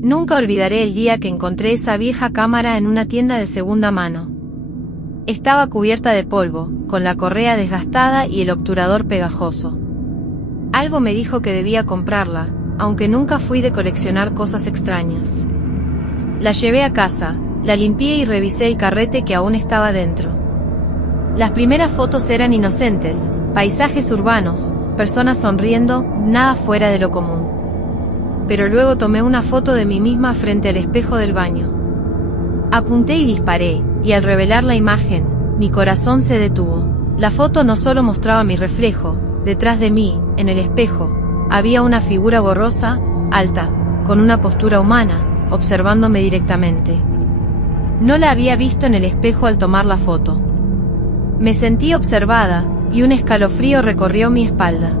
Nunca olvidaré el día que encontré esa vieja cámara en una tienda de segunda mano. Estaba cubierta de polvo, con la correa desgastada y el obturador pegajoso. Algo me dijo que debía comprarla, aunque nunca fui de coleccionar cosas extrañas. La llevé a casa, la limpié y revisé el carrete que aún estaba dentro. Las primeras fotos eran inocentes, paisajes urbanos, personas sonriendo, nada fuera de lo común. Pero luego tomé una foto de mí misma frente al espejo del baño. Apunté y disparé, y al revelar la imagen, mi corazón se detuvo. La foto no solo mostraba mi reflejo, detrás de mí, en el espejo, había una figura borrosa, alta, con una postura humana, observándome directamente. No la había visto en el espejo al tomar la foto. Me sentí observada, y un escalofrío recorrió mi espalda.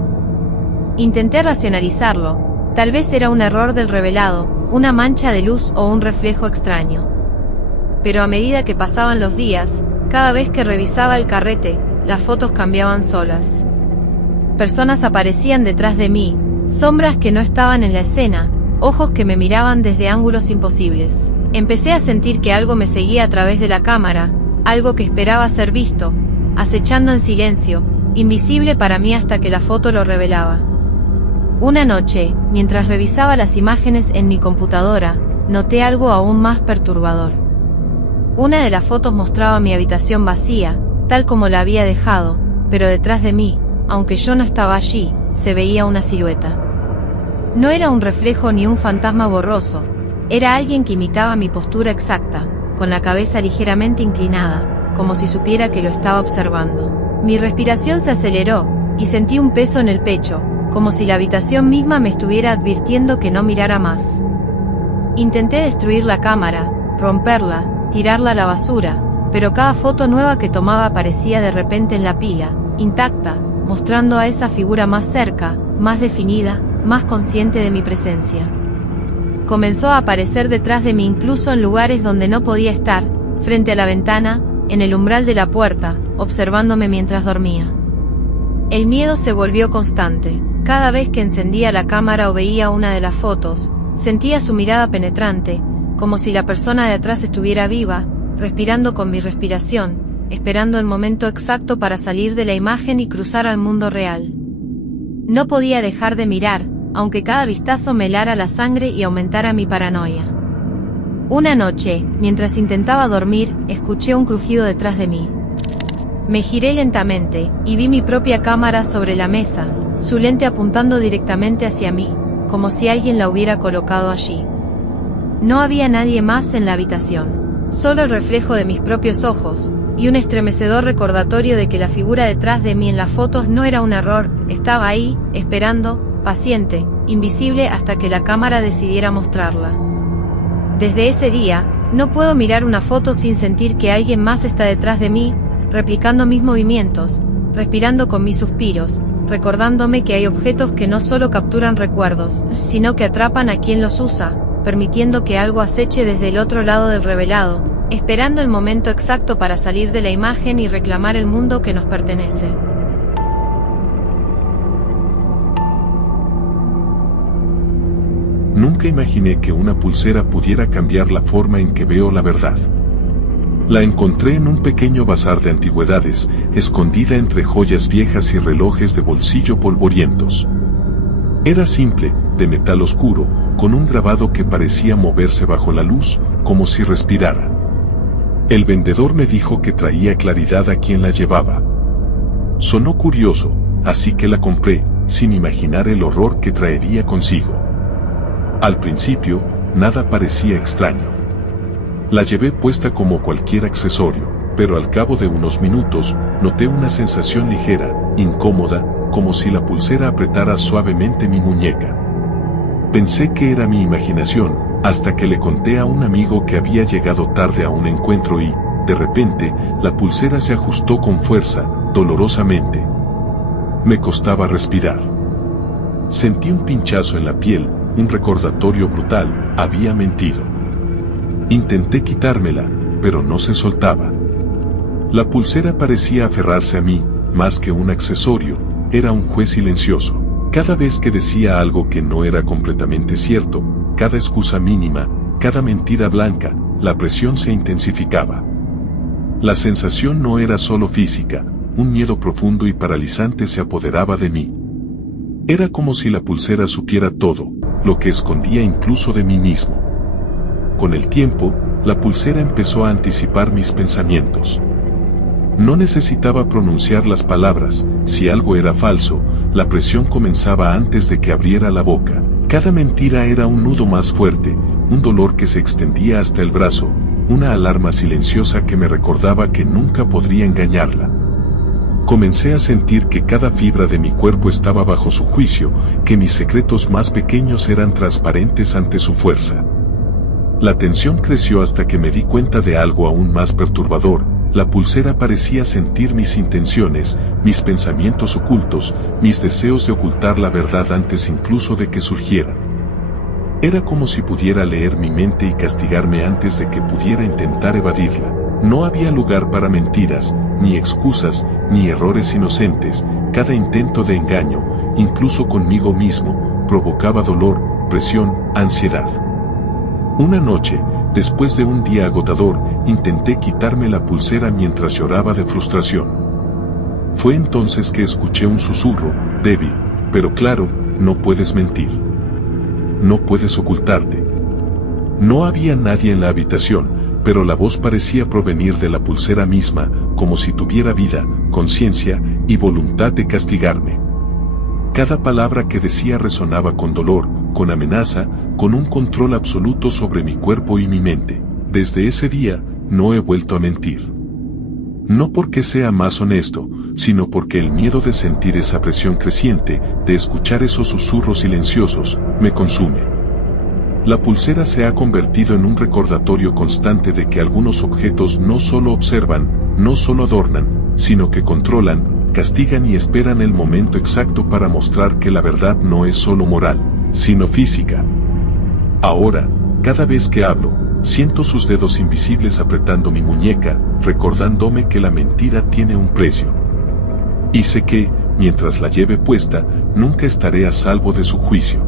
Intenté racionalizarlo, tal vez era un error del revelado, una mancha de luz o un reflejo extraño. Pero a medida que pasaban los días, cada vez que revisaba el carrete, las fotos cambiaban solas. Personas aparecían detrás de mí, sombras que no estaban en la escena, ojos que me miraban desde ángulos imposibles. Empecé a sentir que algo me seguía a través de la cámara, algo que esperaba ser visto, acechando en silencio, invisible para mí hasta que la foto lo revelaba. Una noche, mientras revisaba las imágenes en mi computadora, noté algo aún más perturbador. Una de las fotos mostraba mi habitación vacía, tal como la había dejado, pero detrás de mí, aunque yo no estaba allí, se veía una silueta. No era un reflejo ni un fantasma borroso, era alguien que imitaba mi postura exacta, con la cabeza ligeramente inclinada, como si supiera que lo estaba observando. Mi respiración se aceleró, y sentí un peso en el pecho, como si la habitación misma me estuviera advirtiendo que no mirara más. Intenté destruir la cámara, romperla, tirarla a la basura, pero cada foto nueva que tomaba aparecía de repente en la pila, intacta, mostrando a esa figura más cerca, más definida, más consciente de mi presencia. Comenzó a aparecer detrás de mí incluso en lugares donde no podía estar, frente a la ventana, en el umbral de la puerta, observándome mientras dormía. El miedo se volvió constante. Cada vez que encendía la cámara o veía una de las fotos, sentía su mirada penetrante, como si la persona de atrás estuviera viva, respirando con mi respiración, esperando el momento exacto para salir de la imagen y cruzar al mundo real. No podía dejar de mirar, aunque cada vistazo me helara la sangre y aumentara mi paranoia. Una noche, mientras intentaba dormir, escuché un crujido detrás de mí. Me giré lentamente, y vi mi propia cámara sobre la mesa, su lente apuntando directamente hacia mí, como si alguien la hubiera colocado allí. No había nadie más en la habitación, solo el reflejo de mis propios ojos, y un estremecedor recordatorio de que la figura detrás de mí en las fotos no era un error, estaba ahí, esperando, paciente, invisible hasta que la cámara decidiera mostrarla. Desde ese día, no puedo mirar una foto sin sentir que alguien más está detrás de mí, replicando mis movimientos, respirando con mis suspiros, recordándome que hay objetos que no solo capturan recuerdos, sino que atrapan a quien los usa, permitiendo que algo aceche desde el otro lado del revelado, esperando el momento exacto para salir de la imagen y reclamar el mundo que nos pertenece. Nunca imaginé que una pulsera pudiera cambiar la forma en que veo la verdad. La encontré en un pequeño bazar de antigüedades, escondida entre joyas viejas y relojes de bolsillo polvorientos. Era simple, de metal oscuro, con un grabado que parecía moverse bajo la luz, como si respirara. El vendedor me dijo que traía claridad a quien la llevaba. Sonó curioso, así que la compré, sin imaginar el horror que traería consigo. Al principio, nada parecía extraño. La llevé puesta como cualquier accesorio, pero al cabo de unos minutos, noté una sensación ligera, incómoda, como si la pulsera apretara suavemente mi muñeca. Pensé que era mi imaginación, hasta que le conté a un amigo que había llegado tarde a un encuentro y, de repente, la pulsera se ajustó con fuerza, dolorosamente. Me costaba respirar. Sentí un pinchazo en la piel, un recordatorio brutal, había mentido. Intenté quitármela, pero no se soltaba. La pulsera parecía aferrarse a mí, más que un accesorio, era un juez silencioso. Cada vez que decía algo que no era completamente cierto, cada excusa mínima, cada mentira blanca, la presión se intensificaba. La sensación no era solo física, un miedo profundo y paralizante se apoderaba de mí. Era como si la pulsera supiera todo, lo que escondía incluso de mí mismo. Con el tiempo, la pulsera empezó a anticipar mis pensamientos. No necesitaba pronunciar las palabras, si algo era falso, la presión comenzaba antes de que abriera la boca. Cada mentira era un nudo más fuerte, un dolor que se extendía hasta el brazo, una alarma silenciosa que me recordaba que nunca podría engañarla. Comencé a sentir que cada fibra de mi cuerpo estaba bajo su juicio, que mis secretos más pequeños eran transparentes ante su fuerza. La tensión creció hasta que me di cuenta de algo aún más perturbador. La pulsera parecía sentir mis intenciones, mis pensamientos ocultos, mis deseos de ocultar la verdad antes incluso de que surgieran. Era como si pudiera leer mi mente y castigarme antes de que pudiera intentar evadirla. No había lugar para mentiras, ni excusas, ni errores inocentes. Cada intento de engaño, incluso conmigo mismo, provocaba dolor, presión, ansiedad. Una noche, después de un día agotador, intenté quitarme la pulsera mientras lloraba de frustración. Fue entonces que escuché un susurro, débil, pero claro: no puedes mentir. No puedes ocultarte. No había nadie en la habitación, pero la voz parecía provenir de la pulsera misma, como si tuviera vida, conciencia y voluntad de castigarme. Cada palabra que decía resonaba con dolor, con amenaza, con un control absoluto sobre mi cuerpo y mi mente. Desde ese día, no he vuelto a mentir. No porque sea más honesto, sino porque el miedo de sentir esa presión creciente, de escuchar esos susurros silenciosos, me consume. La pulsera se ha convertido en un recordatorio constante de que algunos objetos no solo observan, no solo adornan, sino que controlan, castigan y esperan el momento exacto para mostrar que la verdad no es solo moral, sino física. Ahora, cada vez que hablo, siento sus dedos invisibles apretando mi muñeca, recordándome que la mentira tiene un precio. Y sé que, mientras la lleve puesta, nunca estaré a salvo de su juicio.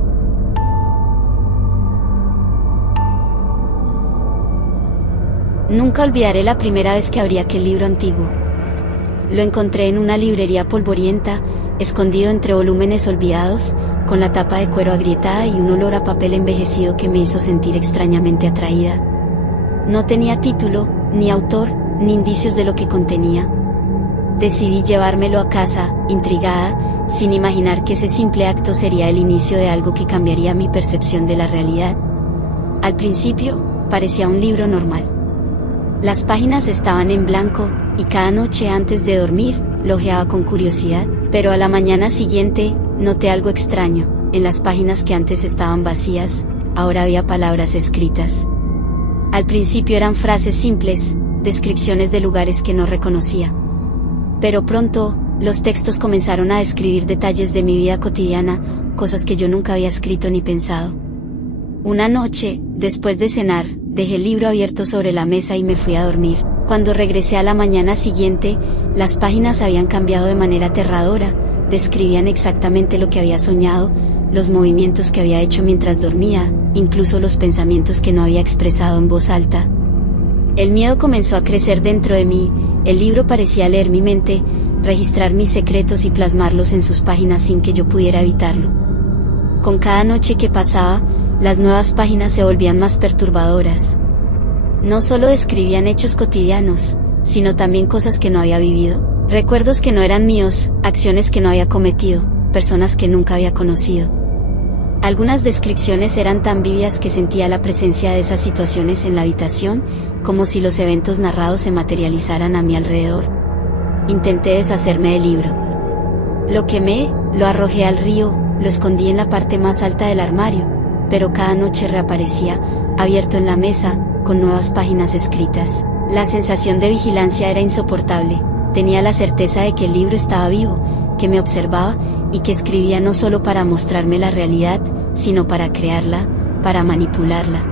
Nunca olvidaré la primera vez que abrí aquel libro antiguo. Lo encontré en una librería polvorienta, escondido entre volúmenes olvidados, con la tapa de cuero agrietada y un olor a papel envejecido que me hizo sentir extrañamente atraída. No tenía título, ni autor, ni indicios de lo que contenía. Decidí llevármelo a casa, intrigada, sin imaginar que ese simple acto sería el inicio de algo que cambiaría mi percepción de la realidad. Al principio, parecía un libro normal. Las páginas estaban en blanco, y cada noche antes de dormir, lo hojeaba con curiosidad, pero a la mañana siguiente, noté algo extraño. En las páginas que antes estaban vacías, ahora había palabras escritas. Al principio eran frases simples, descripciones de lugares que no reconocía. Pero pronto, los textos comenzaron a describir detalles de mi vida cotidiana, cosas que yo nunca había escrito ni pensado. Una noche, después de cenar, dejé el libro abierto sobre la mesa y me fui a dormir. Cuando regresé a la mañana siguiente, las páginas habían cambiado de manera aterradora, describían exactamente lo que había soñado, los movimientos que había hecho mientras dormía, incluso los pensamientos que no había expresado en voz alta. El miedo comenzó a crecer dentro de mí. El libro parecía leer mi mente, registrar mis secretos y plasmarlos en sus páginas sin que yo pudiera evitarlo. Con cada noche que pasaba, las nuevas páginas se volvían más perturbadoras. No solo describían hechos cotidianos, sino también cosas que no había vivido, recuerdos que no eran míos, acciones que no había cometido, personas que nunca había conocido. Algunas descripciones eran tan vívidas que sentía la presencia de esas situaciones en la habitación, como si los eventos narrados se materializaran a mi alrededor. Intenté deshacerme del libro. Lo quemé, lo arrojé al río, lo escondí en la parte más alta del armario, pero cada noche reaparecía, abierto en la mesa, con nuevas páginas escritas. La sensación de vigilancia era insoportable. Tenía la certeza de que el libro estaba vivo, que me observaba, y que escribía no solo para mostrarme la realidad, sino para crearla, para manipularla.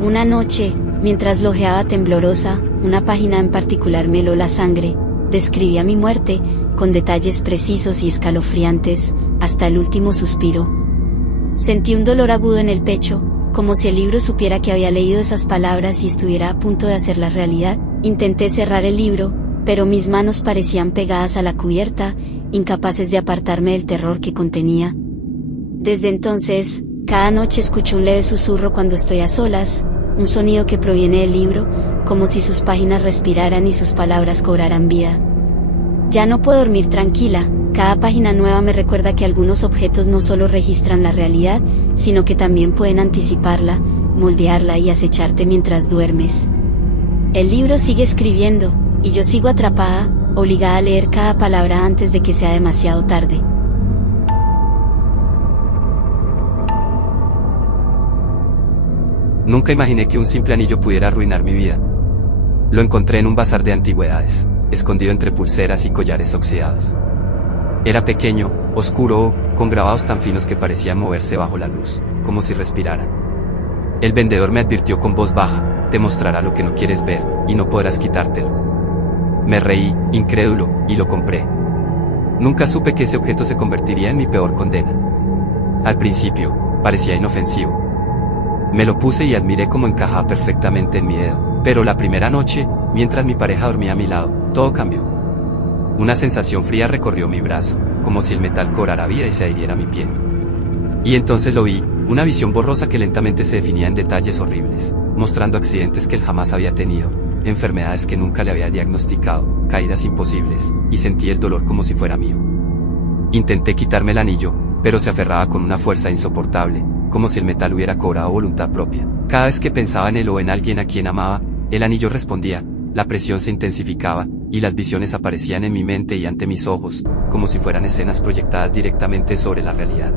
Una noche, mientras lo hojeaba temblorosa, una página en particular me heló la sangre. Describía mi muerte, con detalles precisos y escalofriantes, hasta el último suspiro. Sentí un dolor agudo en el pecho, como si el libro supiera que había leído esas palabras y estuviera a punto de hacerlas realidad. Intenté cerrar el libro, pero mis manos parecían pegadas a la cubierta, incapaces de apartarme del terror que contenía. Desde entonces, cada noche escucho un leve susurro cuando estoy a solas, un sonido que proviene del libro, como si sus páginas respiraran y sus palabras cobraran vida. Ya no puedo dormir tranquila. Cada página nueva me recuerda que algunos objetos no solo registran la realidad, sino que también pueden anticiparla, moldearla y acecharte mientras duermes. El libro sigue escribiendo, y yo sigo atrapada, obligada a leer cada palabra antes de que sea demasiado tarde. Nunca imaginé que un simple anillo pudiera arruinar mi vida. Lo encontré en un bazar de antigüedades, escondido entre pulseras y collares oxidados. Era pequeño, oscuro, con grabados tan finos que parecían moverse bajo la luz, como si respiraran. El vendedor me advirtió con voz baja: te mostrará lo que no quieres ver, y no podrás quitártelo. Me reí, incrédulo, y lo compré. Nunca supe que ese objeto se convertiría en mi peor condena. Al principio, parecía inofensivo. Me lo puse y admiré cómo encajaba perfectamente en mi dedo, pero la primera noche, mientras mi pareja dormía a mi lado, todo cambió. Una sensación fría recorrió mi brazo, como si el metal cobrara vida y se adhiriera a mi piel. Y entonces lo vi, una visión borrosa que lentamente se definía en detalles horribles, mostrando accidentes que él jamás había tenido, enfermedades que nunca le había diagnosticado, caídas imposibles, y sentí el dolor como si fuera mío. Intenté quitarme el anillo, pero se aferraba con una fuerza insoportable, como si el metal hubiera cobrado voluntad propia. Cada vez que pensaba en él o en alguien a quien amaba, el anillo respondía, la presión se intensificaba, y las visiones aparecían en mi mente y ante mis ojos, como si fueran escenas proyectadas directamente sobre la realidad.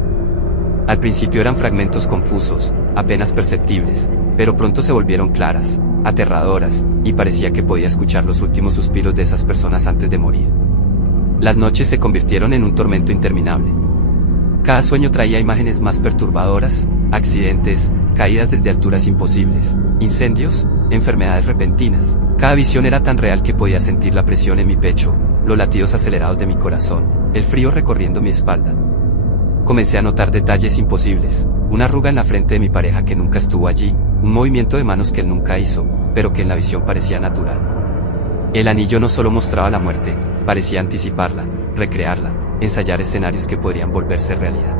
Al principio eran fragmentos confusos, apenas perceptibles, pero pronto se volvieron claras, aterradoras, y parecía que podía escuchar los últimos suspiros de esas personas antes de morir. Las noches se convirtieron en un tormento interminable. Cada sueño traía imágenes más perturbadoras, accidentes, caídas desde alturas imposibles, incendios, enfermedades repentinas. Cada visión era tan real que podía sentir la presión en mi pecho, los latidos acelerados de mi corazón, el frío recorriendo mi espalda. Comencé a notar detalles imposibles, una arruga en la frente de mi pareja que nunca estuvo allí, un movimiento de manos que él nunca hizo, pero que en la visión parecía natural. El anillo no solo mostraba la muerte, parecía anticiparla, recrearla, ensayar escenarios que podrían volverse realidad.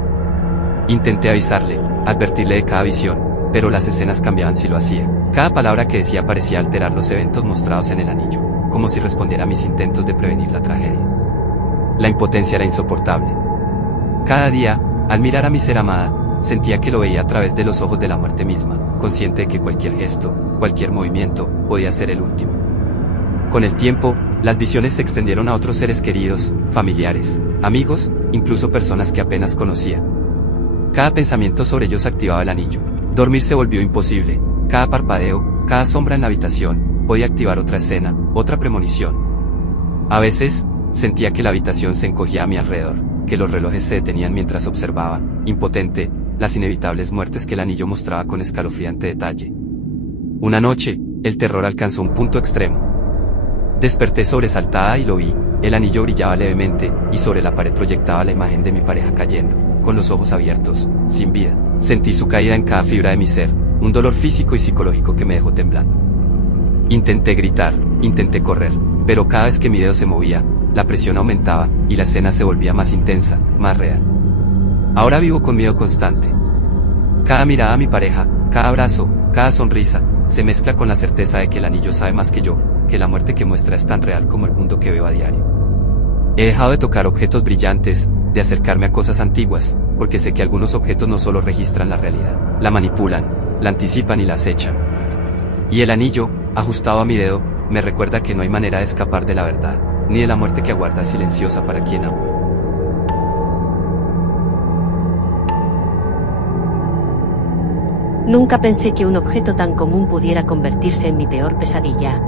Intenté avisarle, advertirle de cada visión, pero las escenas cambiaban si lo hacía. Cada palabra que decía parecía alterar los eventos mostrados en el anillo, como si respondiera a mis intentos de prevenir la tragedia. La impotencia era insoportable. Cada día, al mirar a mi ser amada, sentía que lo veía a través de los ojos de la muerte misma, consciente de que cualquier gesto, cualquier movimiento, podía ser el último. Con el tiempo, las visiones se extendieron a otros seres queridos, familiares, amigos, incluso personas que apenas conocía. Cada pensamiento sobre ellos activaba el anillo. Dormir se volvió imposible. Cada parpadeo, cada sombra en la habitación, podía activar otra escena, otra premonición. A veces, sentía que la habitación se encogía a mi alrededor, que los relojes se detenían mientras observaba, impotente, las inevitables muertes que el anillo mostraba con escalofriante detalle. Una noche, el terror alcanzó un punto extremo. Desperté sobresaltada y lo vi, el anillo brillaba levemente, y sobre la pared proyectaba la imagen de mi pareja cayendo, con los ojos abiertos, sin vida. Sentí su caída en cada fibra de mi ser, un dolor físico y psicológico que me dejó temblando. Intenté gritar, intenté correr, pero cada vez que mi dedo se movía, la presión aumentaba, y la escena se volvía más intensa, más real. Ahora vivo con miedo constante. Cada mirada a mi pareja, cada abrazo, cada sonrisa, se mezcla con la certeza de que el anillo sabe más que yo, que la muerte que muestra es tan real como el mundo que veo a diario. He dejado de tocar objetos brillantes, de acercarme a cosas antiguas, porque sé que algunos objetos no solo registran la realidad, la manipulan, la anticipan y la acechan. Y el anillo, ajustado a mi dedo, me recuerda que no hay manera de escapar de la verdad, ni de la muerte que aguarda silenciosa para quien amo. Nunca pensé que un objeto tan común pudiera convertirse en mi peor pesadilla.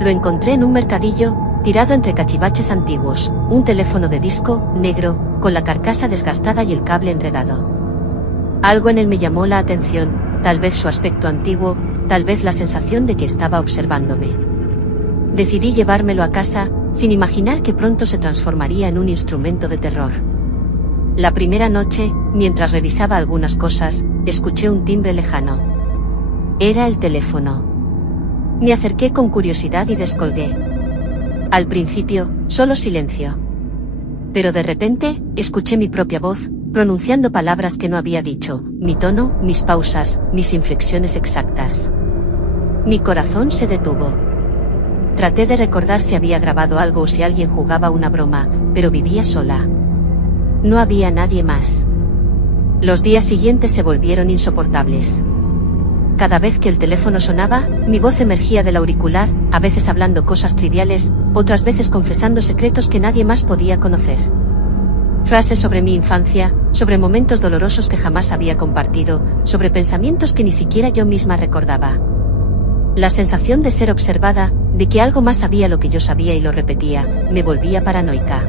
Lo encontré en un mercadillo, tirado entre cachivaches antiguos, un teléfono de disco, negro, con la carcasa desgastada y el cable enredado. Algo en él me llamó la atención, tal vez su aspecto antiguo, tal vez la sensación de que estaba observándome. Decidí llevármelo a casa, sin imaginar que pronto se transformaría en un instrumento de terror. La primera noche, mientras revisaba algunas cosas, escuché un timbre lejano. Era el teléfono. Me acerqué con curiosidad y descolgué. Al principio, solo silencio. Pero de repente, escuché mi propia voz, pronunciando palabras que no había dicho, mi tono, mis pausas, mis inflexiones exactas. Mi corazón se detuvo. Traté de recordar si había grabado algo o si alguien jugaba una broma, pero vivía sola. No había nadie más. Los días siguientes se volvieron insoportables. Cada vez que el teléfono sonaba, mi voz emergía del auricular, a veces hablando cosas triviales, otras veces confesando secretos que nadie más podía conocer. Frases sobre mi infancia, sobre momentos dolorosos que jamás había compartido, sobre pensamientos que ni siquiera yo misma recordaba. La sensación de ser observada, de que algo más sabía lo que yo sabía y lo repetía, me volvía paranoica.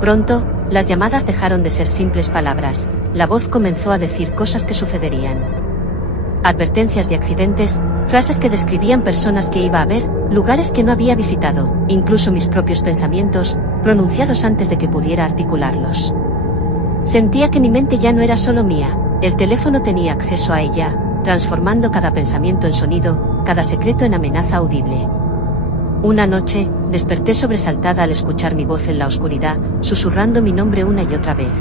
Pronto, las llamadas dejaron de ser simples palabras, la voz comenzó a decir cosas que sucederían. Advertencias de accidentes, frases que describían personas que iba a ver, lugares que no había visitado, incluso mis propios pensamientos, pronunciados antes de que pudiera articularlos. Sentía que mi mente ya no era solo mía, el teléfono tenía acceso a ella, transformando cada pensamiento en sonido, cada secreto en amenaza audible. Una noche, desperté sobresaltada al escuchar mi voz en la oscuridad, susurrando mi nombre una y otra vez.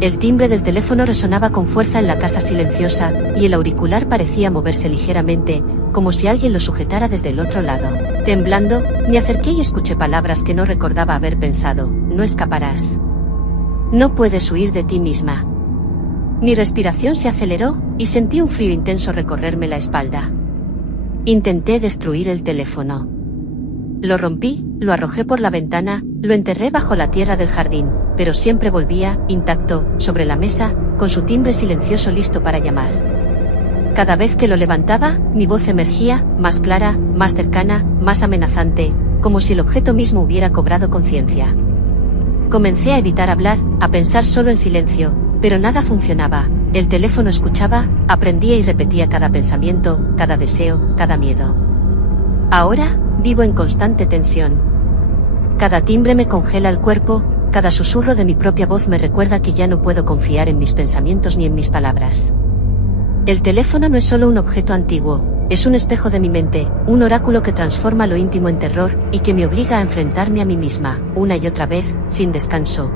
El timbre del teléfono resonaba con fuerza en la casa silenciosa, y el auricular parecía moverse ligeramente, como si alguien lo sujetara desde el otro lado. Temblando, me acerqué y escuché palabras que no recordaba haber pensado, no escaparás. No puedes huir de ti misma. Mi respiración se aceleró, y sentí un frío intenso recorrerme la espalda. Intenté destruir el teléfono. Lo rompí, lo arrojé por la ventana, lo enterré bajo la tierra del jardín, pero siempre volvía, intacto, sobre la mesa, con su timbre silencioso listo para llamar. Cada vez que lo levantaba, mi voz emergía, más clara, más cercana, más amenazante, como si el objeto mismo hubiera cobrado conciencia. Comencé a evitar hablar, a pensar solo en silencio, pero nada funcionaba. El teléfono escuchaba, aprendía y repetía cada pensamiento, cada deseo, cada miedo. Ahora, vivo en constante tensión. Cada timbre me congela el cuerpo, cada susurro de mi propia voz me recuerda que ya no puedo confiar en mis pensamientos ni en mis palabras. El teléfono no es solo un objeto antiguo, es un espejo de mi mente, un oráculo que transforma lo íntimo en terror, y que me obliga a enfrentarme a mí misma, una y otra vez, sin descanso.